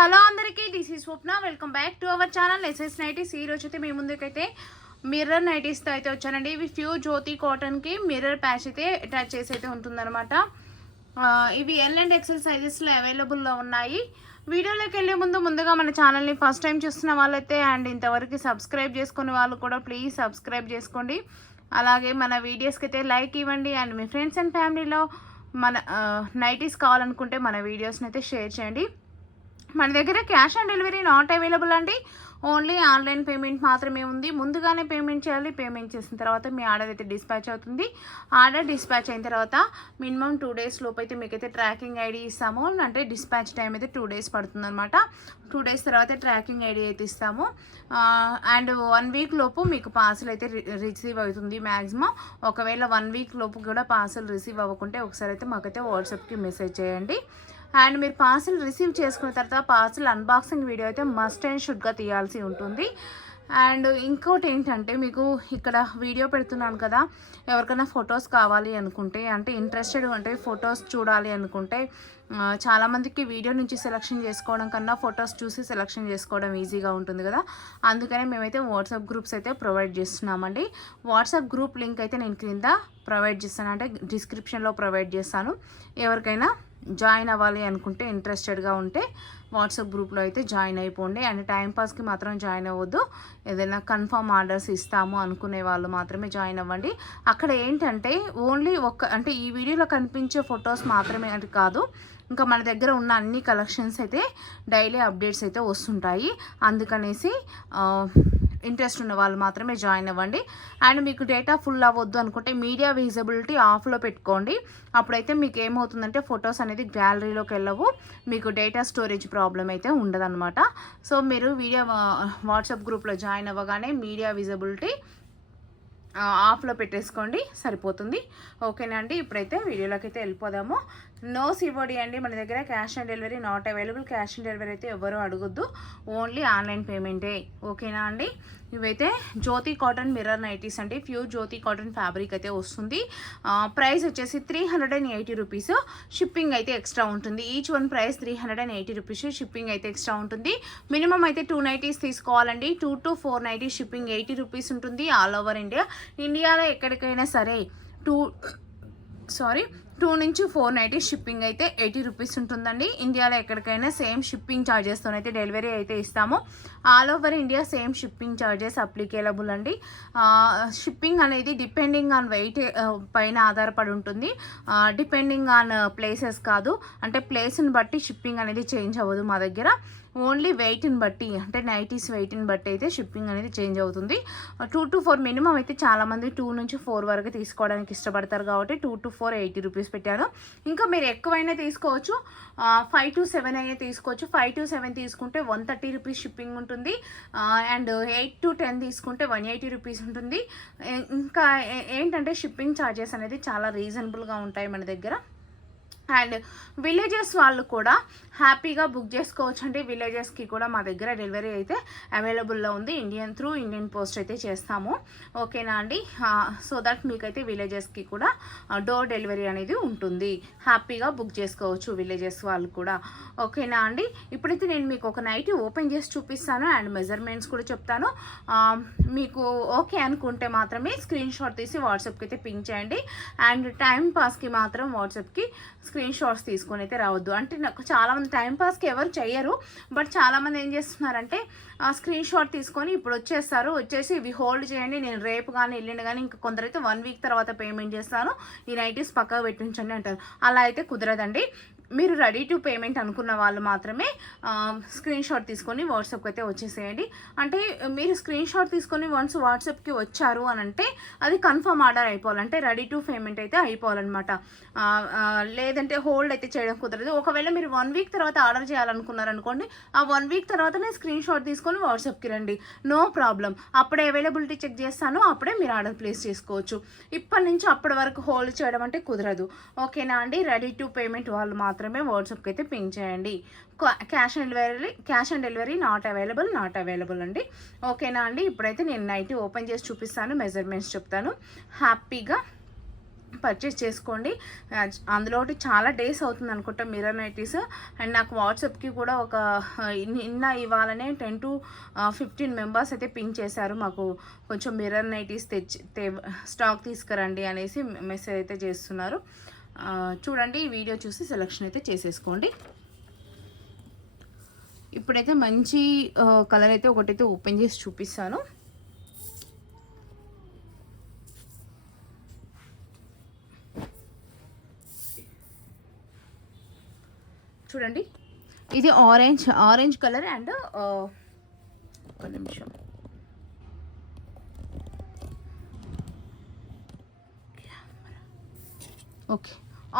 Hello అందరికీ, this is Swapna. Welcome back to our channel SS nineties. ఈ రోజు అయితే మీ ముందుకైతే మిర్రర్ నైటీస్తో అయితే వచ్చానండి. ఇవి ప్యూర్ జ్యోతి కాటన్కి మిర్రర్ ప్యాచ్ అయితే అటాచ్ చేసి అయితే ఉంటుందన్నమాట. ఇవి ఎల్ అండ్ ఎక్సెల్ సైజెస్లో అవైలబుల్లో ఉన్నాయి. వీడియోలోకి వెళ్ళే ముందుగా మన ఛానల్ని ఫస్ట్ టైం చూస్తున్న వాళ్ళైతే అండ్ ఇంతవరకు సబ్స్క్రైబ్ చేసుకునే వాళ్ళు కూడా ప్లీజ్ సబ్స్క్రైబ్ చేసుకోండి. అలాగే మన వీడియోస్కి అయితే లైక్ ఇవ్వండి అండ్ మీ ఫ్రెండ్స్ అండ్ ఫ్యామిలీలో మన నైటీస్ కావాలనుకుంటే మన వీడియోస్ని అయితే షేర్ చేయండి. మన దగ్గర cash on delivery not available అండి. ఓన్లీ ఆన్లైన్ పేమెంట్ మాత్రమే ఉంది. ముందుగానే పేమెంట్ చేయాలి. పేమెంట్ చేసిన తర్వాత మీ ఆర్డర్ అయితే డిస్పాచ్ అవుతుంది. ఆర్డర్ డిస్పాచ్ అయిన తర్వాత మినిమం 2 days లోపు అయితే మీకైతే ట్రాకింగ్ ఐడి ఇస్తాము. అంటే డిస్పాచ్ టైం అయితే 2 days పడుతుంది అనమాట. 2 days తర్వాత ట్రాకింగ్ ఐడి అయితే ఇస్తాము. అండ్ 1 week లోపు మీకు పార్సల్ అయితే రిసీవ్ అవుతుంది మ్యాక్సిమం. ఒకవేళ 1 week లోపు కూడా పార్సల్ రిసీవ్ అవ్వకుంటే ఒకసారి అయితే మాకైతే వాట్సాప్కి మెసేజ్ చేయండి. అండ్ మీరు పార్సల్ రిసీవ్ చేసుకున్న తర్వాత పార్సల్ అన్బాక్సింగ్ వీడియో అయితే మస్ట్ అండ్ షుడ్గా తీయాల్సి ఉంటుంది. అండ్ ఇంకోటి ఏంటంటే, మీకు ఇక్కడ వీడియో పెడుతున్నాను కదా, ఎవరికైనా ఫొటోస్ కావాలి అనుకుంటే, అంటే ఇంట్రెస్టెడ్ అంటే ఫొటోస్ చూడాలి అనుకుంటే, చాలామందికి వీడియో నుంచి సెలెక్షన్ చేసుకోవడం కన్నా ఫొటోస్ చూసి సెలెక్షన్ చేసుకోవడం ఈజీగా ఉంటుంది కదా. అందుకనే మేమైతే వాట్సాప్ గ్రూప్స్ అయితే ప్రొవైడ్ చేస్తున్నామండి. వాట్సాప్ గ్రూప్ లింక్ అయితే నేను క్రింద ప్రొవైడ్ చేస్తాను, అంటే డిస్క్రిప్షన్లో ప్రొవైడ్ చేస్తాను. ఎవరికైనా జాయిన్ అవ్వాలి అనుకుంటే, ఇంట్రెస్టెడ్గా ఉంటే వాట్సాప్ గ్రూప్లో అయితే జాయిన్ అయిపోండి. అండ్ టైంపాస్కి మాత్రం జాయిన్ అవ్వద్దు. ఏదైనా కన్ఫర్మ్ ఆర్డర్స్ ఇస్తాము అనుకునే వాళ్ళు మాత్రమే జాయిన్ అవ్వండి. అక్కడ ఏంటంటే ఓన్లీ అంటే ఈ వీడియోలో కనిపించే ఫొటోస్ మాత్రమే అంటే కాదు, ఇంకా మన దగ్గర ఉన్న అన్ని కలెక్షన్స్ అయితే డైలీ అప్డేట్స్ అయితే వస్తుంటాయి. అందుకనేసి ఇంట్రెస్ట్ ఉన్న వాళ్ళు మాత్రమే జాయిన్ అవ్వండి. అండ్ మీకు డేటా ఫుల్ అవ్వద్దు అనుకుంటే మీడియా విజిబిలిటీ ఆఫ్లో పెట్టుకోండి. అప్పుడైతే మీకు ఏమవుతుందంటే ఫొటోస్ అనేది గ్యాలరీలోకి వెళ్ళవు, మీకు డేటా స్టోరేజ్ ప్రాబ్లం అయితే ఉండదన్నమాట. సో మీరు వాట్సాప్ గ్రూప్లో జాయిన్ అవ్వగానే మీడియా విజిబిలిటీ ఆఫ్లో పెట్టేసుకోండి, సరిపోతుంది. ఓకేనా అండి. ఇప్పుడైతే వీడియోలోకి అయితే వెళ్ళిపోదాము. నో సివోడి అండి, మన దగ్గర cash on delivery not available. Cash on delivery అయితే ఎవరు అడగొద్దు, ఓన్లీ ఆన్లైన్ పేమెంటే. ఓకేనా అండి. ఇవైతే జ్యోతి కాటన్ మిర్రర్ నైటీస్ అండి. ప్యూర్ జ్యోతి కాటన్ ఫ్యాబ్రిక్ అయితే వస్తుంది. ప్రైస్ వచ్చేసి 380 రూపీస్. షిప్పింగ్ అయితే ఎక్స్ట్రా ఉంటుంది. Each one price 380 rupees. Shipping అయితే ఎక్స్ట్రా ఉంటుంది. మినిమం అయితే 2 నైటీస్ తీసుకోవాలండి. 2 to 4 నైటీస్ షిప్పింగ్ 80 రూపీస్ ఉంటుంది ఆల్ ఓవర్ ఇండియా. ఇండియాలో ఎక్కడికైనా సరే 2 నుంచి 4 నైటీస్ షిప్పింగ్ అయితే 80 రూపీస్ ఉంటుందండి. ఇండియాలో ఎక్కడికైనా సేమ్ షిప్పింగ్ ఛార్జెస్తోనైతే డెలివరీ అయితే ఇస్తాము. All over India same shipping charges applicable అండి. షిప్పింగ్ అనేది డిపెండింగ్ ఆన్ వెయిట్ పైన ఆధారపడి ఉంటుంది, డిపెండింగ్ ఆన్ ప్లేసెస్ కాదు. అంటే ప్లేస్ని బట్టి షిప్పింగ్ అనేది చేంజ్ అవ్వదు మా దగ్గర. ఓన్లీ వెయిట్ని బట్టి, అంటే నైటీస్ వెయిట్ని బట్టి అయితే షిప్పింగ్ అనేది చేంజ్ అవుతుంది. 2 to 4 మినిమం అయితే చాలామంది 2 నుంచి 4 వరకు తీసుకోవడానికి ఇష్టపడతారు కాబట్టి 2 to 4 80 రూపీస్ పెట్టాను. ఇంకా మీరు ఎక్కువైనా తీసుకోవచ్చు, 5 to 7 అయినా తీసుకోవచ్చు. 5 to 7 తీసుకుంటే 130 రూపీస్ షిప్పింగ్ ఉంటుంది. అండ్ 8 to 10 తీసుకుంటే 180 రూపీస్ ఉంటుంది. ఇంకా ఏంటంటే షిప్పింగ్ ఛార్జెస్ అనేది చాలా రీజనబుల్గా ఉంటాయి మన దగ్గర. అండ్ విలేజెస్ వాళ్ళు కూడా హ్యాపీగా బుక్ చేసుకోవచ్చు అండి. విలేజెస్కి కూడా మా దగ్గర డెలివరీ అయితే అవైలబుల్లో ఉంది. ఇండియన్ పోస్ట్ అయితే చేస్తాము. ఓకేనా అండి. సో దట్ మీకైతే విలేజెస్కి కూడా డోర్ డెలివరీ అనేది ఉంటుంది. హ్యాపీగా బుక్ చేసుకోవచ్చు విలేజెస్ వాళ్ళు కూడా. ఓకేనా అండి. ఇప్పుడైతే నేను మీకు ఒక నైటీ ఓపెన్ చేసి చూపిస్తాను అండ్ మెజర్మెంట్స్ కూడా చెప్తాను. మీకు ఓకే అనుకుంటే మాత్రమే స్క్రీన్ షాట్ తీసి వాట్సాప్కి అయితే పింక్ చేయండి. అండ్ టైం పాస్కి మాత్రం వాట్సాప్కి స్క్రీన్ షాట్స్ తీసుకొని అయితే రావద్దు. అంటే నాకు చాలామంది టైంపాస్కి ఎవరు చెయ్యరు, బట్ చాలామంది ఏం చేస్తున్నారంటే స్క్రీన్ షాట్ తీసుకొని ఇప్పుడు వచ్చేసి ఇవి హోల్డ్ చేయండి, నేను రేపు కానీ ఎల్లుండి కానీ, ఇంకా కొందరైతే 1 week తర్వాత పేమెంట్ చేస్తాను, ఈ నైటీస్ పక్కకు పెట్టించండి అంటారు. అలా అయితే కుదరదండి. మీరు రెడీ టు పేమెంట్ అనుకున్న వాళ్ళు మాత్రమే స్క్రీన్ షాట్ తీసుకొని వాట్సాప్కి అయితే వచ్చేసేయండి. అంటే మీరు స్క్రీన్ షాట్ తీసుకొని వన్స్ వాట్సాప్కి వచ్చారు అని అంటే అది కన్ఫర్మ్ ఆర్డర్ అయిపోవాలంటే రెడీ టు పేమెంట్ అయితే అయిపోవాలన్నమాట. లేదంటే హోల్డ్ అయితే చేయడం కుదరదు. ఒకవేళ మీరు 1 week తర్వాత ఆర్డర్ చేయాలనుకున్నారనుకోండి, ఆ 1 week తర్వాతనే స్క్రీన్ షాట్ తీసుకొని వాట్సాప్కి రండి, నో ప్రాబ్లం. అప్పుడే అవైలబిలిటీ చెక్ చేస్తాను, అప్పుడే మీరు ఆర్డర్ ప్లేస్ చేసుకోవచ్చు. ఇప్పటి నుంచి అప్పటి వరకు హోల్డ్ చేయడం అంటే కుదరదు. ఓకేనా అండి. రెడీ టు పేమెంట్ వాళ్ళు మాత్రమే వాట్సాప్కి అయితే పింక్ చేయండి. Cash on delivery not available అండి. ఓకేనా అండి. ఇప్పుడైతే నేను నైటీ ఓపెన్ చేసి చూపిస్తాను, మెజర్మెంట్స్ చెప్తాను. హ్యాపీగా పర్చేస్ చేసుకోండి. అందులో చాలా డేస్ అవుతుంది అనుకుంటా మిర్రర్ నైటీస్. అండ్ నాకు వాట్సాప్కి కూడా ఒక నిన్న ఇవ్వాలనే 10 to 15 మెంబర్స్ అయితే పింక్ చేశారు, మాకు కొంచెం మిర్రర్ నైటీస్ స్టాక్ తీసుకురండి అనేసి మెసేజ్ అయితే చేస్తున్నారు. చూడండి, ఈ వీడియో చూసి సెలెక్షన్ అయితే చేసేసుకోండి. ఇప్పుడైతే మంచి కలర్ అయితే ఒకటైతే ఓపెన్ చేసి చూపిస్తాను. చూడండి, ఇది ఆరెంజ్ కలర్ అండ్ ఒక నిమిషం, okay,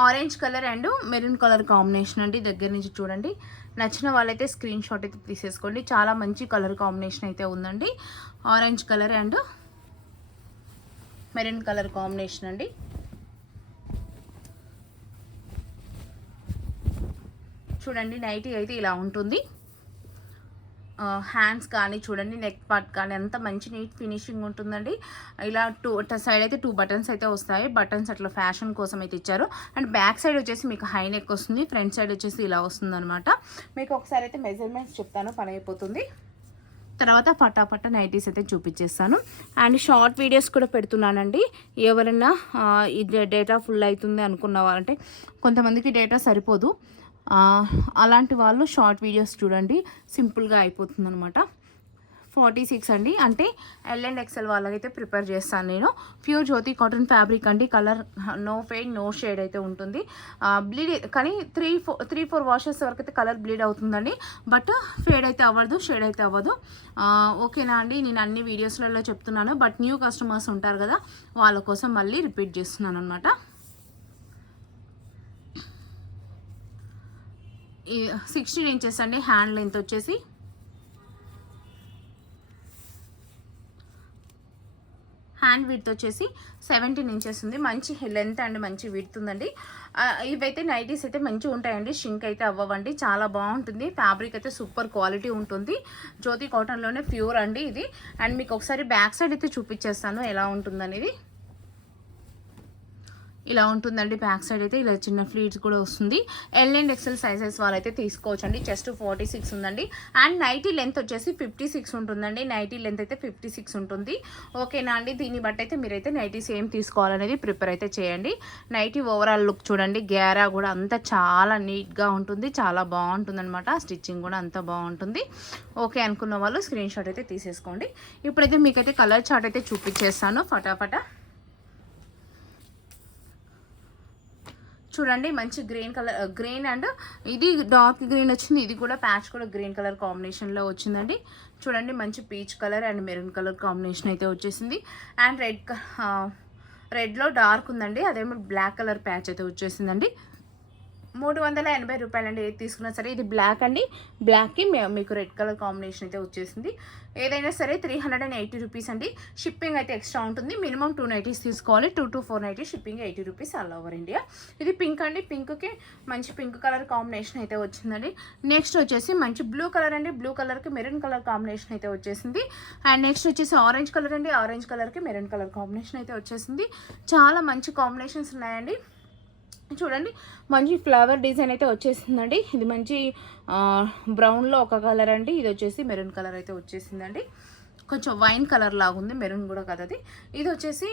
orange colour and maroon colour combination అండి. దగ్గర నుంచి చూడండి, నచ్చిన వాళ్ళైతే స్క్రీన్ షాట్ అయితే తీసేసుకోండి. చాలా మంచి కలర్ కాంబినేషన్ అయితే ఉందండి. Orange colour and maroon colour combination అండి. చూడండి, నైటీ అయితే ఇలా ఉంటుంది. హ్యాండ్స్ కానీ చూడండి, నెక్ పార్ట్ కానీ అంత మంచి నీట్ ఫినిషింగ్ ఉంటుందండి. ఇలా సైడ్ అయితే 2 బటన్స్ అయితే వస్తాయి. బటన్స్ అట్లా ఫ్యాషన్ కోసం అయితే ఇచ్చారు. అండ్ బ్యాక్ సైడ్ వచ్చేసి మీకు హై నెక్ వస్తుంది, ఫ్రంట్ సైడ్ వచ్చేసి ఇలా వస్తుంది అనమాట. మీకు ఒకసారి అయితే మెజర్మెంట్స్ చెప్తాను, పని అయిపోతుంది. తర్వాత ఫటాఫట నైటీస్ అయితే చూపించేస్తాను. అండ్ షార్ట్ వీడియోస్ కూడా పెడుతున్నానండి. ఎవరైనా ఇది డేటా ఫుల్ అవుతుంది అనుకున్న వాళ్ళంటే, కొంతమందికి డేటా సరిపోదు, అలాంటి వాళ్ళు షార్ట్ వీడియోస్ చూడండి, సింపుల్గా అయిపోతుంది అనమాట. 46 అండి, అంటే L and XL వాళ్ళకైతే ప్రిపేర్ చేస్తాను నేను. ప్యూర్ జ్యోతి కాటన్ ఫ్యాబ్రిక్ అండి. Colour no fade no shade అయితే ఉంటుంది. బ్లీడ్ కానీ 3-4 వాషెస్ వరకు అయితే కలర్ బ్లీడ్ అవుతుందండి, బట్ ఫేడ్ అయితే అవ్వదు, షేడ్ అయితే అవ్వదు. ఓకేనా అండి, నేను అన్ని వీడియోస్లలో చెప్తున్నాను, బట్ న్యూ కస్టమర్స్ ఉంటారు కదా, వాళ్ళ కోసం మళ్ళీ రిపీట్ చేస్తున్నాను అనమాట. 16 ఇంచెస్ అండి హ్యాండ్ లెంత్ వచ్చేసి. హ్యాండ్ విడ్త్ వచ్చేసి 17 ఇంచెస్ ఉంది. మంచి లెంత్ అండ్ మంచి విడ్త్ ఉందండి. ఇవైతే నైటీస్ అయితే మంచిగా ఉంటాయండి, షింక్ అయితే అవ్వవండి, చాలా బాగుంటుంది. ఫ్యాబ్రిక్ అయితే సూపర్ క్వాలిటీ ఉంటుంది. జ్యోతి కాటన్లోనే ప్యూర్ అండి ఇది. అండ్ మీకు ఒకసారి బ్యాక్ సైడ్ అయితే చూపించేస్తాను ఎలా ఉంటుందనేది. ఇలా ఉంటుందండి బ్యాక్ సైడ్ అయితే. ఇలా చిన్న ఫ్లీట్స్ కూడా వస్తుంది. L and XL సైజెస్ వాళ్ళైతే తీసుకోవచ్చండి. చెస్ట్ 46 ఉందండి. అండ్ నైటీ లెంత్ వచ్చేసి 56 ఉంటుందండి. నైటీ లెంత్ అయితే 56 ఉంటుంది. ఓకేనా అండి, దీన్ని బట్టి అయితే మీరైతే నైటీస్ ఏం తీసుకోవాలనేది ప్రిపేర్ అయితే చేయండి. నైటీ ఓవరాల్ లుక్ చూడండి, గ్యారా కూడా అంతా చాలా నీట్గా ఉంటుంది, చాలా బాగుంటుంది అనమాట. స్టిచ్చింగ్ కూడా అంతా బాగుంటుంది. ఓకే అనుకున్న వాళ్ళు స్క్రీన్ షాట్ అయితే తీసేసుకోండి. ఇప్పుడైతే మీకైతే కలర్ చార్ట్ అయితే చూపించేస్తాను ఫటాఫట. చూడండి, మంచి గ్రీన్ కలర్, గ్రీన్ అండ్ ఇది డార్క్ గ్రీన్ వచ్చింది, ఇది కూడా ప్యాచ్ కూడా గ్రీన్ కలర్ కాంబినేషన్లో వచ్చిందండి. చూడండి, మంచి peach colour and maroon colour combination అయితే వచ్చేసింది. అండ్ రెడ్లో డార్క్ ఉందండి, అదేమో బ్లాక్ కలర్ ప్యాచ్ అయితే వచ్చేసిందండి. 380 రూపాయలండి ఏది తీసుకున్నా సరే. ఇది బ్లాక్ అండి, బ్లాక్కి మీకు రెడ్ కలర్ కాంబినేషన్ అయితే వచ్చేసింది. ఏదైనా సరే 380 రూపీస్ అండి. షిప్పింగ్ అయితే ఎక్స్ట్రా ఉంటుంది. మినిమం 2 నైటీస్ తీసుకోవాలి. 2 to 4 nighties, shipping 80 rupees all over India. ఇది పింక్ అండి, పింక్కి మంచి పింక్ కలర్ కాంబినేషన్ అయితే వచ్చిందండి. నెక్స్ట్ వచ్చేసి మంచి బ్లూ కలర్ అండి, బ్లూ కలర్కి మెరూన్ కలర్ కాంబినేషన్ అయితే వచ్చేసింది. అండ్ నెక్స్ట్ వచ్చేసి ఆరెంజ్ కలర్ అండి, ఆరెంజ్ కలర్కి మెరూన్ కలర్ కాంబినేషన్ అయితే వచ్చేసింది. చాలా మంచి కాంబినేషన్స్ ఉన్నాయండి. చూడండి, మంచి ఫ్లవర్ డిజైన్ అయితే వచ్చేసిందండి. ఇది మంచి బ్రౌన్లో ఒక కలర్ అండి, ఇది వచ్చేసి మెరూన్ కలర్ అయితే వచ్చేసిందండి. కొంచెం వైన్ కలర్ లాగా ఉంది, మెరూన్ కూడా కదా అది. ఇది వచ్చేసి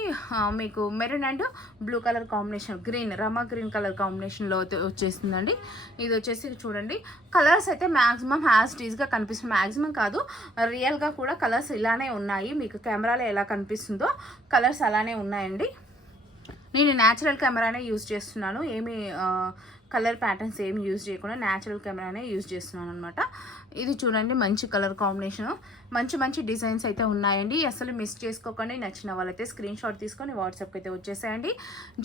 మీకు maroon and blue colour combination, green Rama green colour కాంబినేషన్లో వచ్చేసిందండి. ఇది వచ్చేసి చూడండి, కలర్స్ అయితే మ్యాక్సిమం హ్యాస్ టీజ్గా కనిపిస్తుంది. మ్యాక్సిమం కాదు, రియల్గా కూడా కలర్స్ ఇలానే ఉన్నాయి. మీకు కెమెరాలో ఎలా కనిపిస్తుందో కలర్స్ అలానే ఉన్నాయండి. నేను న్యాచురల్ కెమెరానే యూజ్ చేస్తున్నాను, ఏమి కలర్ ప్యాటర్న్స్ ఏమి యూజ్ చేయకుండా న్యాచురల్ కెమెరానే యూజ్ చేస్తున్నాను అనమాట. ఇది చూడండి, మంచి కలర్ కాంబినేషన్, మంచి మంచి డిజైన్స్ అయితే ఉన్నాయండి. అసలు మిస్ చేసుకోకండి. నచ్చిన వాళ్ళైతే స్క్రీన్ షాట్ తీసుకొని వాట్సాప్కి అయితే వచ్చేసేయండి.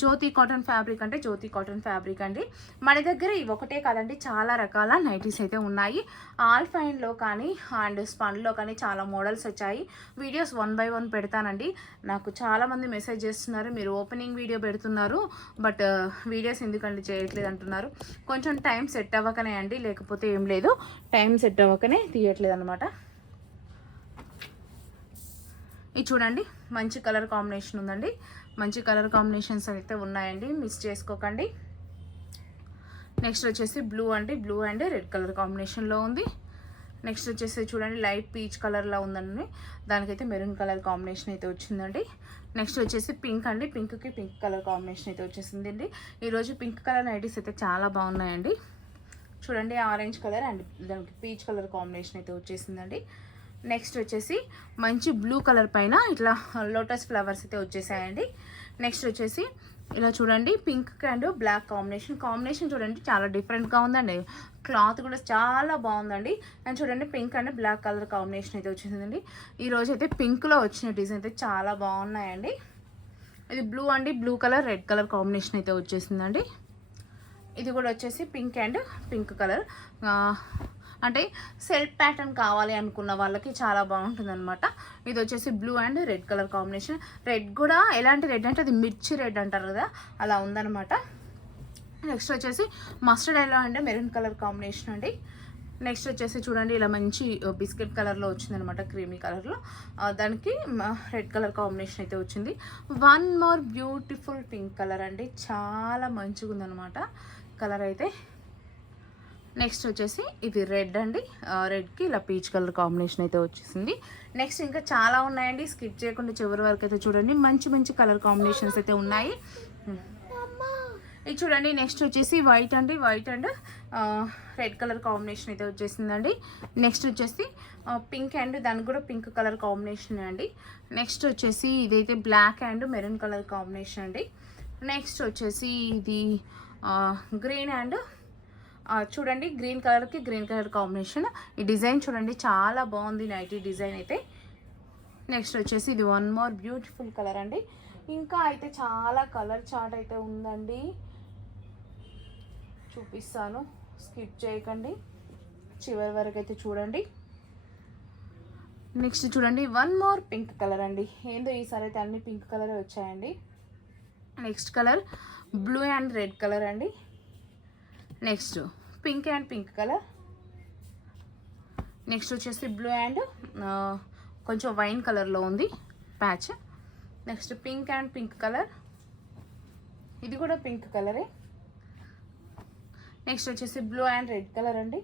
జ్యోతి కాటన్ ఫ్యాబ్రిక్ అంటే జ్యోతి కాటన్ ఫ్యాబ్రిక్ అండి. మన దగ్గర ఇవి ఒకటే కాదండి, చాలా రకాల నైటీస్ అయితే ఉన్నాయి. ఆల్ ఫైన్లో కానీ అండ్ స్పన్లో కానీ చాలా మోడల్స్ వచ్చాయి. వీడియోస్ 1 by 1 పెడతానండి. నాకు చాలామంది మెసేజ్ చేస్తున్నారు, మీరు ఓపెనింగ్ వీడియో పెడుతున్నారు బట్ వీడియోస్ ఎందుకండి చేయట్లేదు అంటున్నారు. కొంచెం టైం సెట్ అవ్వకనే అండి, లేకపోతే ఏం లేదు, టైం సెట్ అవ్వకనే తీయట్లేదు అనమాట. ఇది చూడండి, మంచి కలర్ కాంబినేషన్ ఉందండి. మంచి కలర్ కాంబినేషన్స్ అయితే ఉన్నాయండి, మిస్ చేసుకోకండి. నెక్స్ట్ వచ్చేసి బ్లూ అండి, బ్లూ అండ్ రెడ్ కలర్ కాంబినేషన్లో ఉంది. నెక్స్ట్ వచ్చేసి చూడండి లైట్ పీచ్ కలర్లో ఉందండి, దానికైతే మెరూన్ కలర్ కాంబినేషన్ అయితే వచ్చిందండి. నెక్స్ట్ వచ్చేసి పింక్ అండి, పింక్కి పింక్ కలర్ కాంబినేషన్ అయితే వచ్చేసిందండి. ఈరోజు పింక్ కలర్ నైటీస్ అయితే చాలా బాగున్నాయండి. చూడండి ఆరెంజ్ కలర్ అండ్ దానికి పీచ్ కలర్ కాంబినేషన్ అయితే వచ్చేసిందండి. నెక్స్ట్ వచ్చేసి మంచి బ్లూ కలర్ పైన ఇట్లా లోటస్ ఫ్లవర్స్ అయితే వచ్చేసాయండి. నెక్స్ట్ వచ్చేసి ఇలా చూడండి పింక్ అండ్ బ్లాక్ కాంబినేషన్ చూడండి చాలా డిఫరెంట్గా ఉందండి. క్లాత్ కూడా చాలా బాగుందండి. అండ్ చూడండి pink and black colour combination అయితే వచ్చేసిందండి. ఈరోజు అయితే పింక్లో వచ్చిన డిజైన్ అయితే చాలా బాగున్నాయండి. ఇది బ్లూ అండి, blue colour red colour combination అయితే వచ్చేసిందండి. ఇది కూడా వచ్చేసి పింక్ అండ్ పింక్ కలర్, అంటే సెల్ఫ్ ప్యాటర్న్ కావాలి అనుకున్న వాళ్ళకి చాలా బాగుంటుంది అనమాట. ఇది వచ్చేసి blue and red colour combination. Red కూడా ఎలాంటి రెడ్ అంటే అది మిర్చి రెడ్ అంటారు కదా, అలా ఉందన్నమాట. నెక్స్ట్ వచ్చేసి mustard yellow and maroon colour combination అండి. నెక్స్ట్ వచ్చేసి చూడండి ఇలా మంచి బిస్కెట్ కలర్లో వచ్చిందనమాట, క్రీమీ కలర్లో, దానికి రెడ్ కలర్ కాంబినేషన్ అయితే వచ్చింది. One more beautiful pink colour అండి, చాలా మంచిగా ఉందన్నమాట కలర్ అయితే. నెక్స్ట్ వచ్చేసి ఇది రెడ్ అండి, రెడ్కి ఇలా పీచ్ కలర్ కాంబినేషన్ అయితే వచ్చేసింది. నెక్స్ట్ ఇంకా చాలా ఉన్నాయండి, స్కిప్ చేయకుండా చివరి వరకు అయితే చూడండి, మంచి మంచి కలర్ కాంబినేషన్స్ అయితే ఉన్నాయి. ఇది చూడండి నెక్స్ట్ వచ్చేసి వైట్ అండి, white and red colour combination అయితే వచ్చేసిందండి. నెక్స్ట్ వచ్చేసి పింక్ అండ్ దానికి కూడా పింక్ కలర్ కాంబినేషన్ అండి. నెక్స్ట్ వచ్చేసి ఇదైతే black and maroon colour combination అండి. నెక్స్ట్ వచ్చేసి ఇది గ్రీన్ అండ్ చూడండి గ్రీన్ కలర్కి గ్రీన్ కలర్ కాంబినేషన్. ఈ డిజైన్ చూడండి చాలా బాగుంది నైటీ డిజైన్ అయితే. నెక్స్ట్ వచ్చేసి ఇది వన్ మోర్ బ్యూటిఫుల్ కలర్ అండి. ఇంకా అయితే చాలా కలర్ చార్ట్ అయితే ఉందండి, చూపిస్తాను, స్కిప్ చేయకండి, చివరి వరకు అయితే చూడండి. నెక్స్ట్ చూడండి వన్ మోర్ పింక్ కలర్ అండి, ఏందో ఈసారి అయితే అన్ని పింక్ కలర్ వచ్చాయండి. Next colour blue and red colour అండి. Next pink and pink colour. Next వచ్చేసి బ్లూ అండ్ కొంచెం వైన్ కలర్లో ఉంది patch. Next pink and pink colour, ఇది కూడా పింక్ కలరే. నెక్స్ట్ వచ్చేసి బ్లూ అండ్ రెడ్ కలర్ అండి.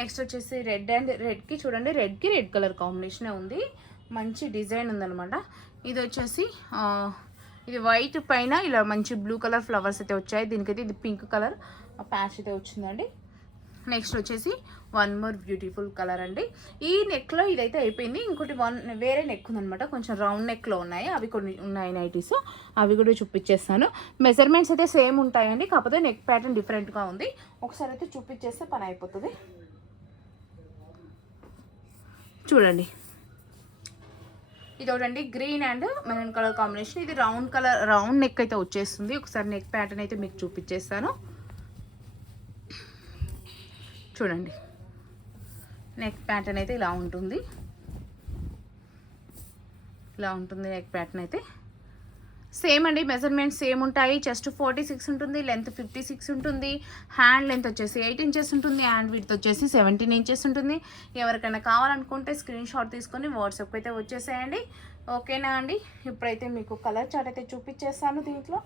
నెక్స్ట్ వచ్చేసి రెడ్ అండ్ రెడ్కి చూడండి రెడ్కి రెడ్ కలర్ కాంబినేషనే ఉంది, మంచి డిజైన్ ఉందన్నమాట. ఇది వచ్చేసి ఇది వైట్ పైన ఇలా మంచి బ్లూ కలర్ ఫ్లవర్స్ అయితే వచ్చాయి, దీనికైతే ఇది పింక్ కలర్ ప్యాచ్ అయితే వచ్చిందండి. నెక్స్ట్ వచ్చేసి వన్ మోర్ బ్యూటిఫుల్ కలర్ అండి. ఈ నెక్లో ఇదైతే అయిపోయింది, ఇంకోటి వేరే నెక్ ఉందనమాట, కొంచెం రౌండ్ నెక్లో ఉన్నాయి, అవి కొన్ని ఉన్నాయి నైటీస్, అవి కూడా చూపించేస్తాను. మెజర్మెంట్స్ అయితే సేమ్ ఉంటాయండి, కాకపోతే నెక్ ప్యాటర్న్ డిఫరెంట్గా ఉంది. ఒకసారి అయితే చూపించేస్తే పని అయిపోతుంది. చూడండి ఇది ఒకటండి green and maroon colour combination. ఇది రౌండ్ నెక్ అయితే వచ్చేస్తుంది. ఒకసారి నెక్ ప్యాటర్న్ అయితే మీకు చూపించేస్తాను, చూడండి. నెక్ ప్యాటర్న్ అయితే ఇలా ఉంటుంది, నెక్ ప్యాటర్న్ అయితే సేమ్ అండి. మెజర్మెంట్స్ సేమ్ ఉంటాయి. చెస్ట్ 46 ఉంటుంది, లెంత్ 56 ఉంటుంది, హ్యాండ్ లెంత్ వచ్చేసి 8 ఇంచెస్ ఉంటుంది, హ్యాండ్ విడ్త్ వచ్చేసి 17 ఇంచెస్ ఉంటుంది. ఎవరికైనా కావాలనుకుంటే స్క్రీన్ షాట్ తీసుకొని వాట్సాప్కి అయితే వచ్చేసేయండి, ఓకేనా అండి. ఇప్పుడైతే మీకు కలర్ చార్ట్ అయితే చూపించేస్తాను. దీంట్లో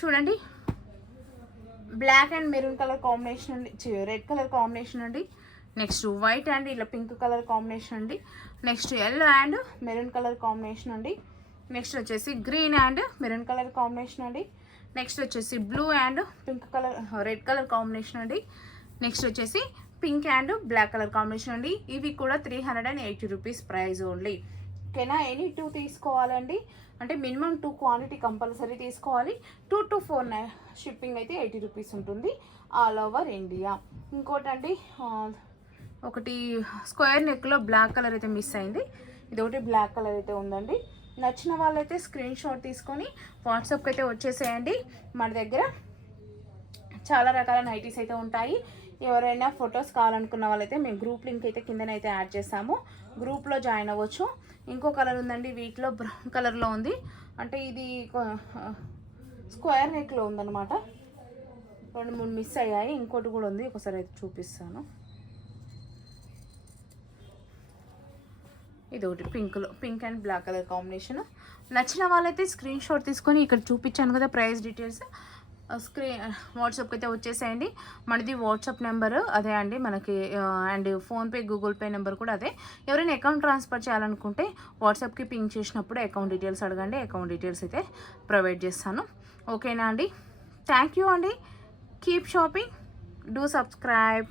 చూడండి black and maroon colour combination అండి, రెడ్ కలర్ కాంబినేషన్ అండి. నెక్స్ట్ వైట్ అండ్ ఇలా పింక్ కలర్ కాంబినేషన్ అండి. Next yellow and maroon colour combination అండి. నెక్స్ట్ వచ్చేసి green and maroon colour combination అండి. నెక్స్ట్ వచ్చేసి blue and pink colour red colour combination అండి. Next వచ్చేసి pink and black colour combination అండి. ఇవి కూడా 380 రూపీస్ ప్రైస్ ఓన్లీ, ఓకేనా. ఎనీ 2 తీసుకోవాలండి, అంటే మినిమం 2 క్వాంటిటీ కంపల్సరీ తీసుకోవాలి. 2 to 4 షిప్పింగ్ అయితే 80 రూపీస్ ఉంటుంది ఆల్ ఓవర్ ఇండియా. ఇంకోటండి ఒకటి స్క్వేర్ నెక్లో బ్లాక్ కలర్ అయితే మిస్ అయింది, ఇది ఒకటి బ్లాక్ కలర్ అయితే ఉందండి. నచ్చిన వాళ్ళైతే స్క్రీన్ షాట్ తీసుకొని వాట్సాప్కి అయితే వచ్చేసేయండి. మన దగ్గర చాలా రకాల నైటీస్ అయితే ఉంటాయి. ఎవరైనా ఫొటోస్ కావాలనుకున్న వాళ్ళైతే మేము గ్రూప్ లింక్ అయితే కిందనైతే యాడ్ చేస్తాము, గ్రూప్లో జాయిన్ అవ్వచ్చు. ఇంకో కలర్ ఉందండి, వీటిలో బ్రౌన్ కలర్లో ఉంది, అంటే ఇది స్క్వేర్ నెక్లో ఉందన్నమాట. 2-3 మిస్ అయ్యాయి, ఇంకోటి కూడా ఉంది, ఒకసారి అయితే చూపిస్తాను. ఇది ఒకటి pink and black colour combination. నచ్చిన వాళ్ళైతే స్క్రీన్ షాట్ తీసుకొని ఇక్కడ చూపించాను కదా ప్రైస్ డీటెయిల్స్ వాట్సాప్కి అయితే వచ్చేసేయండి. మనది వాట్సాప్ నెంబర్ అదే అండి మనకి, and PhonePe Google pay number కూడా అదే. ఎవరైనా అకౌంట్ ట్రాన్స్ఫర్ చేయాలనుకుంటే వాట్సాప్కి పింక్ చేసినప్పుడు అకౌంట్ డీటెయిల్స్ అడగండి, అకౌంట్ డీటెయిల్స్ అయితే ప్రొవైడ్ చేస్తాను. ఓకేనా అండి? థ్యాంక్ యూ అండి. Keep shopping, do subscribe.